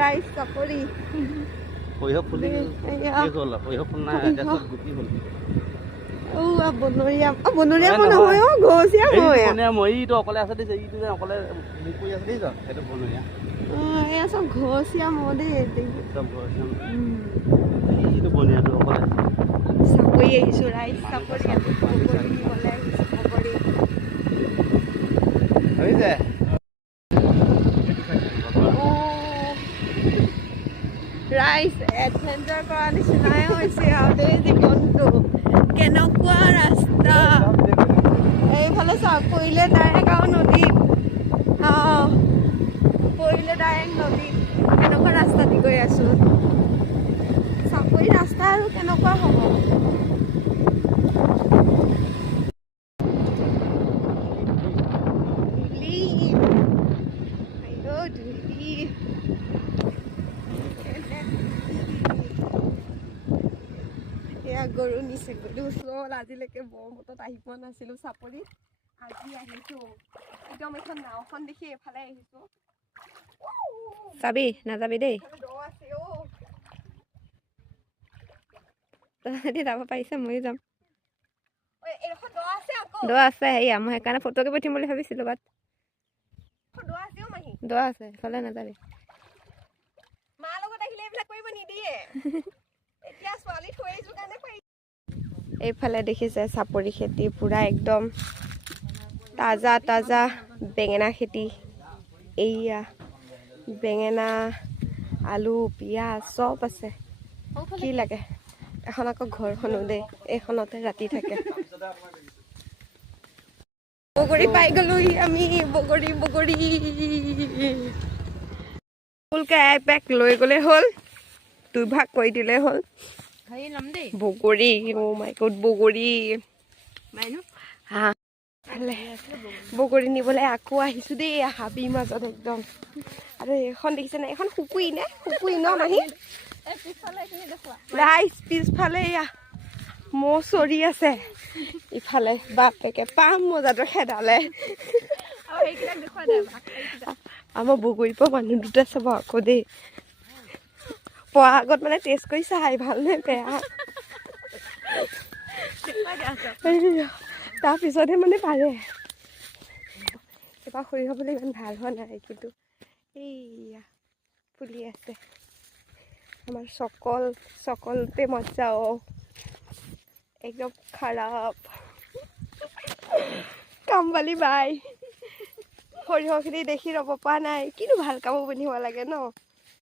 rice চাপৰি সৰিয়হ ফুলি শেষ হ'ল সৰিয়হ ফুল নাই গছত গুটি হ'ল বনৰীয়া নহয় ঘৰচীয়া মই ইটো অকলে আছে দিছে ইটো যে অকলে কৰি আছে দিছ সেইটো বনৰীয়া এয়া চব ঘৰচীয়া মহ দেই চব ঘৰচীয়া ইটো বনৰীয়াটো অকলে চাপৰি আহিছোঁ ৰাইচ চাপৰি নিবলৈ আহিছোঁ চাপৰি হৈ যায় ৰাইচ এডভেঞ্চাৰ কৰা নিচিনাই হৈছে আৰু দেই জীৱনটো কেনেকুৱা ৰাস্তা এইফালে চাওক পৰিলে ডাইৰেক্ট আৰু নদীত পৰিলে ডাইৰেক্ট নদীত কেনেকুৱা ৰাস্তা দি গৈ আছোঁ চাপৰি ৰাস্তা আৰু কেনেকুৱা হ'ব গৰু নিছে গৰু ওচৰত আজিলৈকে ব্ৰহ্মপুত্ৰত আহি পোৱা নাছিলো চাপৰিত আজি আহিছো একদম এখন নাওখন দেখি এফালে আহিছো যাবি নাযাবি দেই তহঁতি যাব পাৰিছে ময়ো যাম দ আছে সেয়া মই সেইকাৰণে ফটোকে পঠিয়াম বুলি ভাবিছিলো বাট দ আছে সেইফালে নাযাবি মাৰ লগত আহিলে এইবিলাক কৰিব নিদিয়ে এতিয়া ছোৱালী থৈ আহিছো কাৰণে এইফালে দেখিছে চাপৰি খেতি পুৰা একদম তাজা তাজা বেঙেনা খেতি এইয়া বেঙেনা আলু পিঁয়াজ চব আছে কি লাগে এখন আকৌ ঘৰখনো দেই এইখনতে ৰাতি থাকে বগৰী পাই গলো আমি বগৰী ফুলকে এপেক লৈ গ'লে হ'ল দুভাগ কৰি দিলে হ'ল বগৰী মাই গড বগৰী হা বগৰী নিবলৈ আকৌ আহিছো দেই হাবিৰ মাজত একদম আৰু এইখন দেখিছে নে এইখন শুকুই ন মাহী ৰাইচ পিছফালে এয়া মৌ চৰি আছে ইফালে বাপেকে পাম মজাটো খেদালে আমাৰ বগৰী পৰা মানুহ দুটা চাব আকৌ দেই পোৱা আগত মানে টেষ্ট কৰি চাই ভাল নে বেয়া তাৰপিছতহে মানে পাৰে এবাৰ সৰিয়হ হ'বলৈ ইমান ভাল হোৱা নাই কিন্তু এইয়া ফুলি আছে আমাৰ চকলতে মজাও একদম খাৰাপ কামবালি বাই সৰিয়হখিনি দেখি ৰ'ব পৰা নাই কিন্তু ভাল কাপোৰ পিন্ধিব লাগে ন